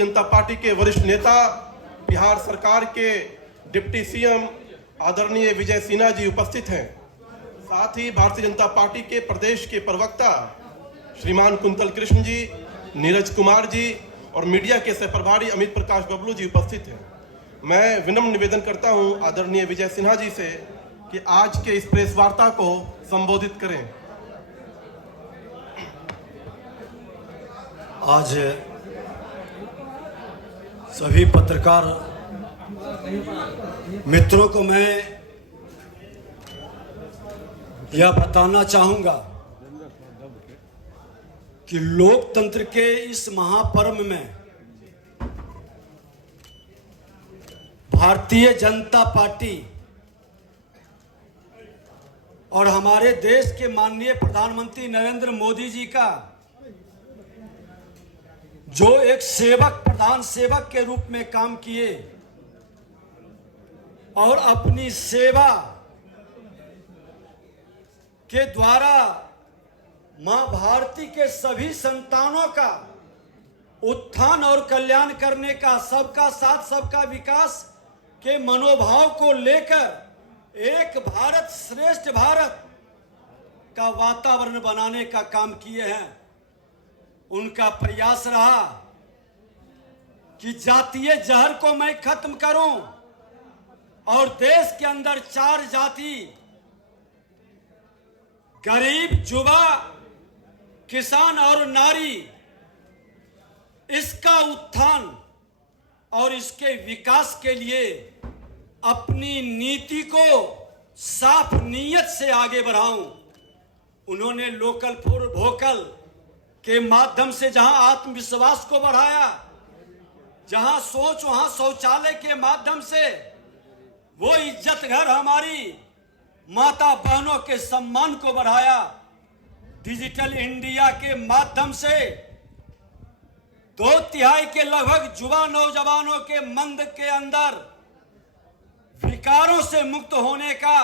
Bharatiya Janata party के वरिष्ठ नेता, बिहार सरकार के डिप्टी सीएम आदरणीय विजय सिन्हा जी उपस्थित हैं। साथ ही भारतीय जनता पार्टी के प्रदेश के प्रवक्ता श्रीमान कुंतल कृष्ण जी, नीरज कुमार जी और मीडिया के सह प्रभारी अमित प्रकाश बबलू जी उपस्थित हैं। मैं विनम्र निवेदन करता हूं आदरणीय विजय सिन्हा जी से कि आज के इस प्रेस वार्ता को संबोधित करें। आज सभी पत्रकार मित्रों को मैं यह बताना चाहूंगा कि लोकतंत्र के इस महापर्व में भारतीय जनता पार्टी और हमारे देश के माननीय प्रधानमंत्री नरेंद्र मोदी जी का जो एक सेवक, प्रधान सेवक के रूप में काम किए और अपनी सेवा के द्वारा मां भारती के सभी संतानों का उत्थान और कल्याण करने का, सबका साथ सबका विकास के मनोभाव को लेकर एक भारत श्रेष्ठ भारत का वातावरण बनाने का काम किए हैं। उनका प्रयास रहा कि जातीय जहर को मैं खत्म करूं और देश के अंदर 4 जाति, गरीब, युवा, किसान और नारी, इसका उत्थान और इसके विकास के लिए अपनी नीति को साफ नीयत से आगे बढ़ाऊं। उन्होंने लोकल फॉर वोकल के माध्यम से जहां आत्मविश्वास को बढ़ाया, जहां सोच वहां शौचालय के माध्यम से वो इज्जत घर हमारी माता बहनों के सम्मान को बढ़ाया, डिजिटल इंडिया के माध्यम से 2/3 के लगभग युवा नौजवानों के मन के अंदर विकारों से मुक्त होने का,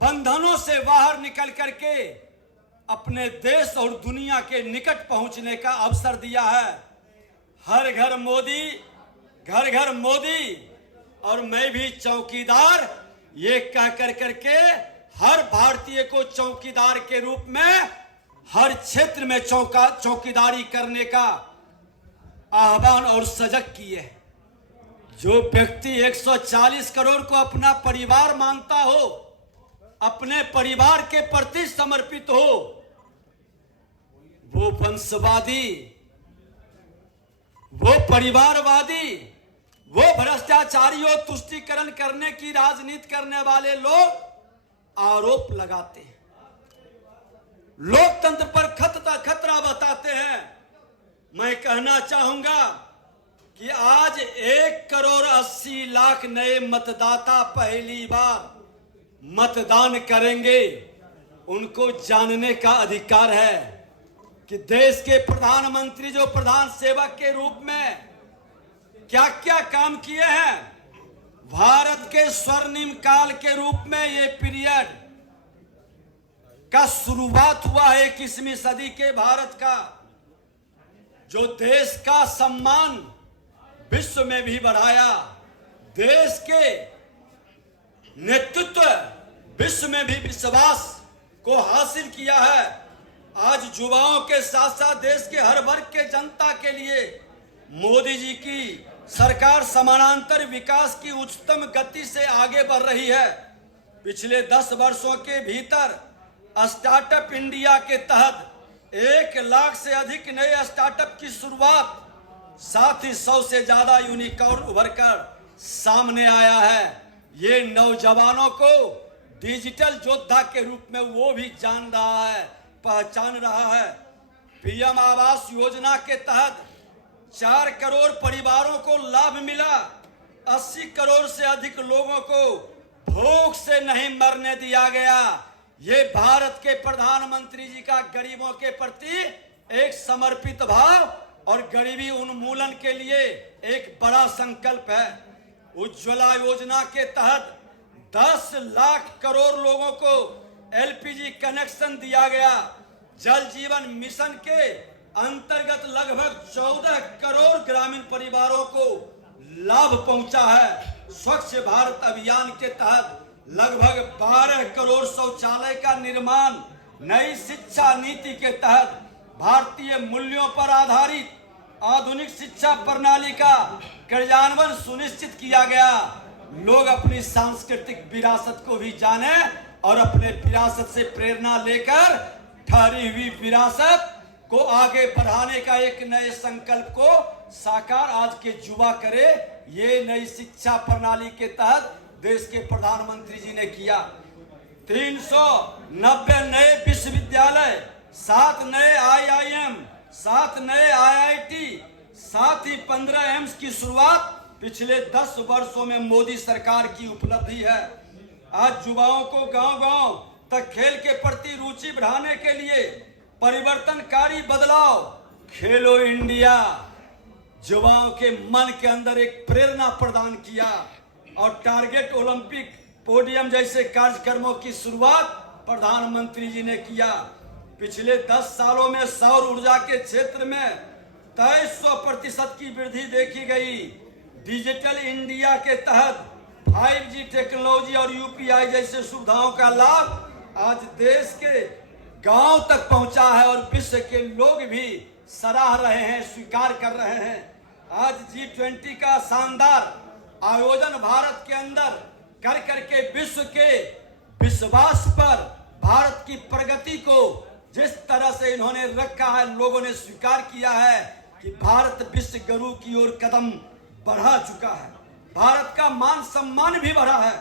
बंधनों से बाहर निकल करके अपने देश और दुनिया के निकट पहुंचने का अवसर दिया है। हर घर मोदी, घर घर मोदी और मैं भी चौकीदार, ये कह कर करके हर भारतीय को चौकीदार के रूप में हर क्षेत्र में चौकीदारी करने का आह्वान और सजग किए। जो व्यक्ति 140 करोड़ को अपना परिवार मानता हो, अपने परिवार के प्रति समर्पित हो, वो वंशवादी, वो परिवारवादी, वो भ्रष्टाचारी और तुष्टीकरण करने की राजनीति करने वाले लोग आरोप लगाते हैं, लोकतंत्र पर खतरा बताते हैं। मैं कहना चाहूंगा कि आज 1,80,00,000 नए मतदाता पहली बार मतदान करेंगे। उनको जानने का अधिकार है कि देश के प्रधानमंत्री जो प्रधान सेवक के रूप में क्या क्या काम किए हैं। भारत के स्वर्णिम काल के रूप में ये पीरियड का शुरुआत हुआ है 21वीं सदी के भारत का, जो देश का सम्मान विश्व में भी बढ़ाया, देश के नेतृत्व विश्व में भी विश्वास को हासिल किया है। आज युवाओं के साथ साथ देश के हर वर्ग के जनता के लिए मोदी जी की सरकार समानांतर विकास की उच्चतम गति से आगे बढ़ रही है। पिछले 10 वर्षों के भीतर स्टार्टअप इंडिया के तहत 1 लाख से अधिक नए स्टार्टअप की शुरुआत, साथ ही 100 से ज्यादा यूनिकॉर्न उभरकर सामने आया है। ये नौजवानों को डिजिटल योद्धा के रूप में वो भी जान रहा है, पहचान रहा है। पीएम आवास योजना के तहत 4 करोड़ परिवारों को लाभ मिला। 80 करोड़ से अधिक लोगों को भूख से नहीं मरने दिया गया। ये भारत के प्रधानमंत्री जी का गरीबों के प्रति एक समर्पित भाव और गरीबी उन्मूलन के लिए एक बड़ा संकल्प है। उज्ज्वला योजना के तहत 10 लाख करोड़ लोगों को एलपीजी कनेक्शन दिया गया। जल जीवन मिशन के अंतर्गत लगभग 14 करोड़ ग्रामीण परिवारों को लाभ पहुंचा है। स्वच्छ भारत अभियान के तहत लगभग 12 करोड़ शौचालय का निर्माण, नई शिक्षा नीति के तहत भारतीय मूल्यों पर आधारित आधुनिक शिक्षा प्रणाली का क्रियान्वयन सुनिश्चित किया गया। लोग अपनी सांस्कृतिक विरासत को भी जाने और अपने विरासत से प्रेरणा लेकर ठहरी हुई विरासत को आगे बढ़ाने का एक नए संकल्प को साकार आज के युवा करे। ये नई शिक्षा प्रणाली के तहत देश के प्रधानमंत्री जी ने किया। 390 नए विश्वविद्यालय, 7 नए IIM, 7 नए IIT, साथ ही 15 एम्स की शुरुआत पिछले 10 वर्षों में मोदी सरकार की उपलब्धि है। आज युवाओं को गांव-गांव तक खेल के प्रति रुचि बढ़ाने के लिए परिवर्तनकारी बदलाव खेलो इंडिया युवाओं के मन के अंदर एक प्रेरणा प्रदान किया और टारगेट ओलंपिक पोडियम जैसे कार्यक्रमों की शुरुआत प्रधानमंत्री जी ने किया। पिछले 10 सालों में सौर ऊर्जा के क्षेत्र में 2300% की वृद्धि देखी गई। डिजिटल इंडिया के तहत 5G टेक्नोलॉजी और UPI जैसे सुविधाओं का लाभ आज देश के गांव तक पहुंचा है और विश्व के लोग भी सराह रहे हैं, स्वीकार कर रहे हैं। आज G20 का शानदार आयोजन भारत के अंदर कर करके विश्व के विश्वास पर भारत की प्रगति को जिस तरह से इन्होंने रखा है, लोगों ने स्वीकार किया है कि भारत विश्व गुरु की ओर कदम बढ़ा चुका है। भारत का मान सम्मान भी बढ़ा है।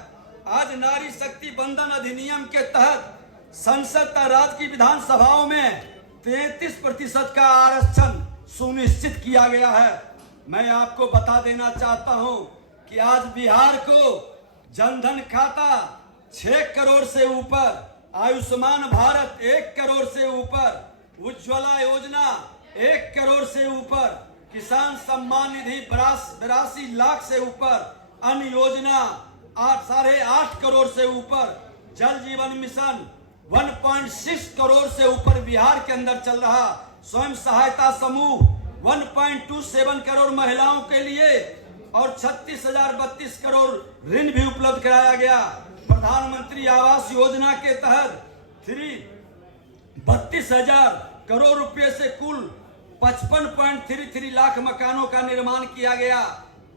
आज नारी शक्ति बंधन अधिनियम के तहत संसद और राज्य की विधानसभाओं में 33% का आरक्षण सुनिश्चित किया गया है। मैं आपको बता देना चाहता हूं कि आज बिहार को जनधन खाता 6 करोड़ से ऊपर, आयुष्मान भारत 1 करोड़ से ऊपर, उज्ज्वला योजना 1 करोड़ से ऊपर, किसान सम्मान निधि 82 लाख से ऊपर, अन्य योजना 8.5 करोड़ से ऊपर, जल जीवन मिशन 1.6 करोड़ से ऊपर बिहार के अंदर चल रहा, स्वयं सहायता समूह 1.27 करोड़ महिलाओं के लिए और 36,032 करोड़ ऋण भी उपलब्ध कराया गया। प्रधानमंत्री आवास योजना के तहत 32,000 करोड़ रुपए से कुल 55.33 लाख मकानों का निर्माण किया गया।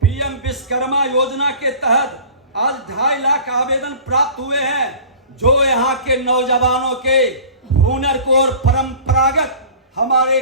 PM विश्वकर्मा योजना के तहत आज 2.5 लाख आवेदन प्राप्त हुए हैं, जो यहाँ के नौजवानों के हुनर को और परंपरागत हमारे